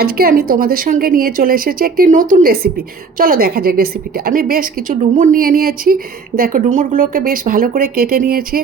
আজকে আমি তোমাদের সঙ্গে নিয়ে চলে এসেছি একটি নতুন রেসিপি চলো দেখা যাক রেসিপিটা আমি বেশ কিছু ডুমুর নিয়ে নিয়েছি। দেখো, ডুমুরগুলোকে বেশ ভালো করে কেটে নিয়েছি।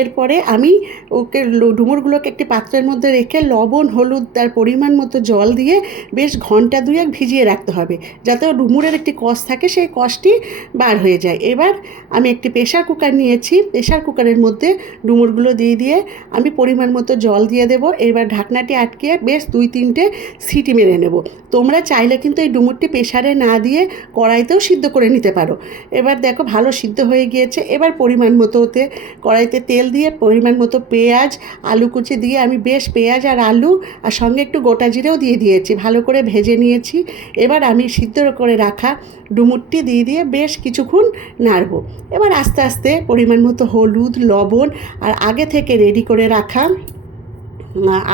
এরপরে আমি ওকে ডুমুরগুলোকে একটি পাত্রের মধ্যে রেখে লবণ, হলুদ, তার পরিমাণ মতো জল দিয়ে বেশ ঘণ্টা দুয়েক ভিজিয়ে রাখতে হবে। যাতে ডুমুরের একটি কষ থাকে, সেই কষটি বার হয়ে যায়। এবার আমি একটি প্রেশার কুকার নিয়েছি। প্রেশার কুকারের মধ্যে ডুমুরগুলো দিয়ে দিয়ে আমি পরিমাণ মতো জল দিয়ে দেবো। এবার ঢাকনাটি আটকে বেশ দুই তিনটে সিটি মেরে নেব। তোমরা চাইলে কিন্তু এই ডুমুরটি প্রেশারে না দিয়ে কড়াইতেও সিদ্ধ করে নিতে পারো। এবার দেখো ভালো সিদ্ধ হয়ে গিয়েছে। এবার পরিমাণ মতো ওতে কড়াইতে তেল দিয়ে পরিমাণ মতো পেঁয়াজ, আলু কুচি দিয়ে আমি বেশ পেঁয়াজ আর আলু আর সঙ্গে একটু গোটা জিরেও দিয়ে দিয়েছি। ভালো করে ভেজে নিয়েছি। এবার আমি সিদ্ধ করে রাখা ডুমুরটি দিয়ে দিয়ে বেশ কিছুক্ষণ নাড়ব। এবার আস্তে আস্তে পরিমাণ মতো হলুদ, লবণ আর আগে থেকে রেডি করে রাখা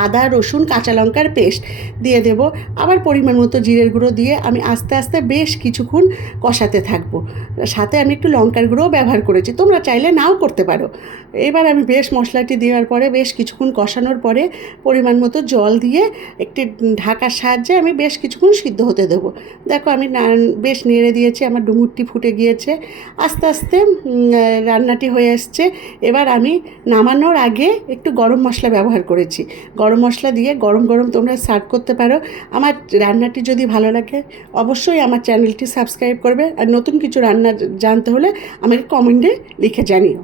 আদা, রসুন, কাঁচা লঙ্কার পেস্ট দিয়ে দেব। আবার পরিমাণ মতো জিরের গুঁড়ো দিয়ে আমি আস্তে আস্তে বেশ কিছুক্ষণ কষাতে থাকব। সাথে আমি একটু লঙ্কার গুঁড়োও ব্যবহার করেছি। তোমরা চাইলে নাও করতে পারো। এবার আমি বেশ মশলাটি দেওয়ার পরে, বেশ কিছুক্ষণ কষানোর পরে পরিমাণ মতো জল দিয়ে একটি ঢাকার সাহায্যে আমি বেশ কিছুক্ষণ সিদ্ধ হতে দেবো। দেখো আমি বেশ নেড়ে দিয়েছি, আমার ডুমুরটি ফুটে গিয়েছে। আস্তে আস্তে রান্নাটি হয়ে এসছে এবার আমি নামানোর আগে একটু গরম মশলা ব্যবহার করেছি। গরম মশলা দিয়ে গরম গরম তোমরা সার্ভ করতে পারো। আমার রান্নাটি যদি ভালো লাগে, অবশ্যই আমার চ্যানেলটি সাবস্ক্রাইব করবে। আর নতুন কিছু রান্না জানতে হলে আমাকে কমেন্টে লিখে জানিও।